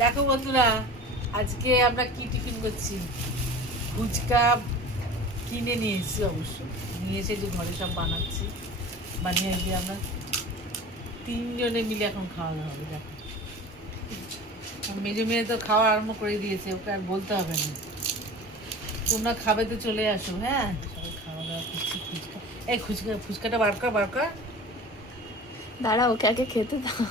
দেখো বন্ধুরা, আজকে আমরা কি টিফিন করছি। ফুচকা কিনে নিয়ে এসেছি, অবশ্য নিয়ে এসে যে ঘরে সব বানাচ্ছি, বানিয়ে গিয়ে আমরা 3 জনে মিলে এখন খাওয়া দাওয়া হবে। দেখো মেজে মেয়ে তো খাওয়া আরম্ভ করে দিয়েছে, ওকে আর বলতে হবে না। তোমরা খাবে তো চলে আসো। হ্যাঁ, সবাই খাওয়া দাওয়া করছি। ফুচকা, এই ফুচকাটা বার কর। দাঁড়া, ওকে আগে খেতে দাও,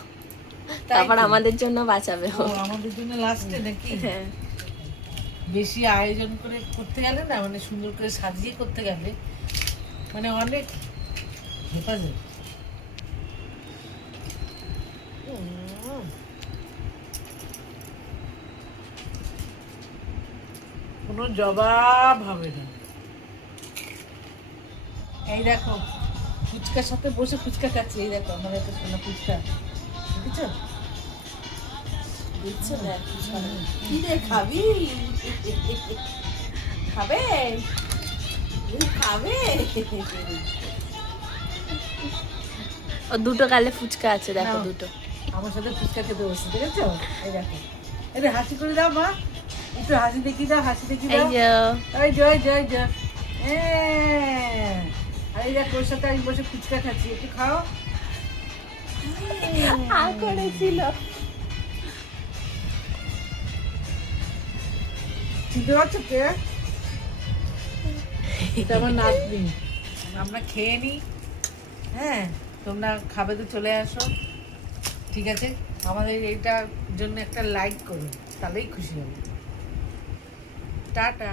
তারপর আমাদের জন্য বাঁচাবে। ও আমাদের জন্য লাস্টে নাকি? হ্যাঁ, বেশি আয়োজন করে করতে গেলে না, মানে সুন্দর করে সাজিয়ে করতে গেলে মানে অনেক হেফাজত। কোনো জবাব হবে না। এই দেখো ফুচকার সাথে বসে ফুচকা খাচ্ছি। এই দেখো আমার একটা সোনা ফুচকা, দেখেছো? দিচ্ছে না। কি রে, খাবি? খাবে খাবে? ও দুটো গালে ফুচকা আছে, দেখো নাও। দুটো। আমার সাথে ফুচকা খেতে বসছে, দেখেছো? এই দেখো, এই যে হাসি করে দাও মা, একটু হাসি দেখি দাও, হাসি দেখি এই দাও। যে এই জয় জয় জয়। আর এই দেখো ওর সাথে আমি বসে ফুচকা খাচ্ছি, একটু খাও। করেছিল। চিনতে পারছো কে? এটা আমার নাতনি। আমরা খেয়ে নিই। হ্যাঁ, তোমরা খাবে তো চলে আসো, ঠিক আছে? আমাদের এইটার জন্য একটা লাইক করো, তাহলেই খুশি হবে। টাটা।